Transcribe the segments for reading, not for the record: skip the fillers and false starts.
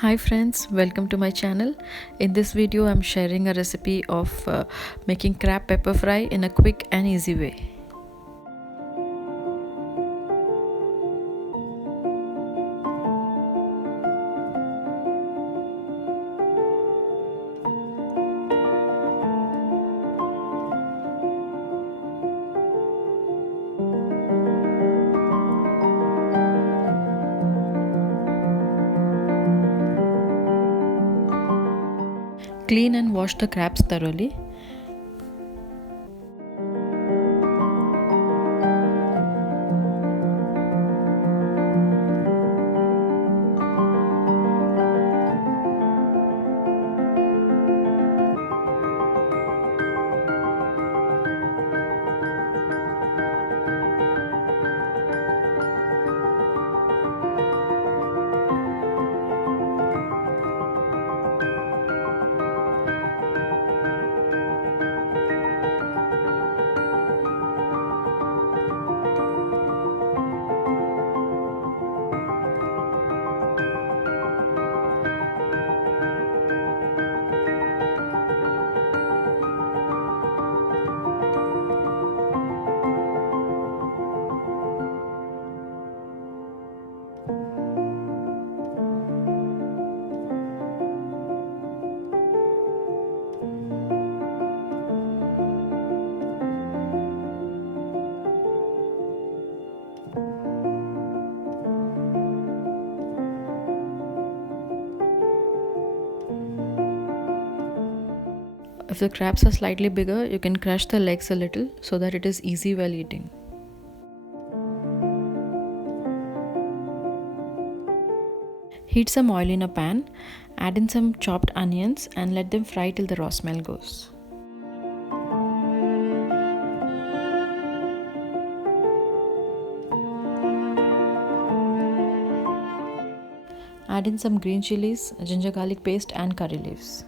Hi friends, welcome to my channel. In this video I'm sharing a recipe of making crab pepper fry in a quick and easy way. Clean and wash the crabs thoroughly. If the crabs are slightly bigger, you can crush the legs a little so that it is easy while eating. Heat some oil in a pan, add in some chopped onions and let them fry till the raw smell goes. Add in some green chilies, ginger garlic paste and curry leaves.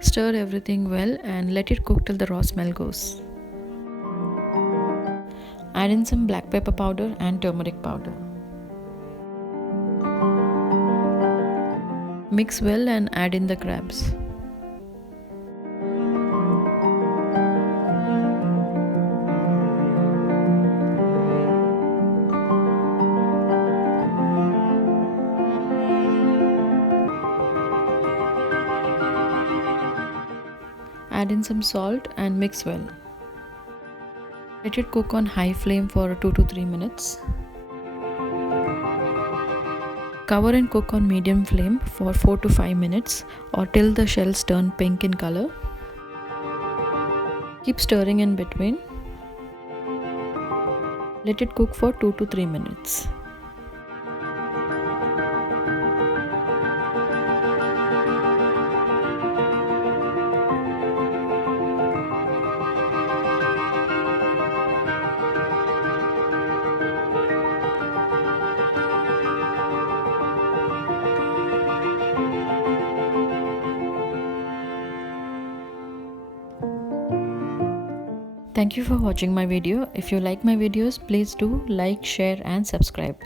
Stir everything well and let it cook till the raw smell goes. Add in some black pepper powder and turmeric powder. Mix well and add in the crabs. Add in some salt and mix well. Let it cook on high flame for 2 to 3 minutes. Cover and cook on medium flame for 4 to 5 minutes or till the shells turn pink in color. Keep stirring in between. Let it cook for 2 to 3 minutes. Thank you for watching my video. If you like my videos, please do like, share and subscribe.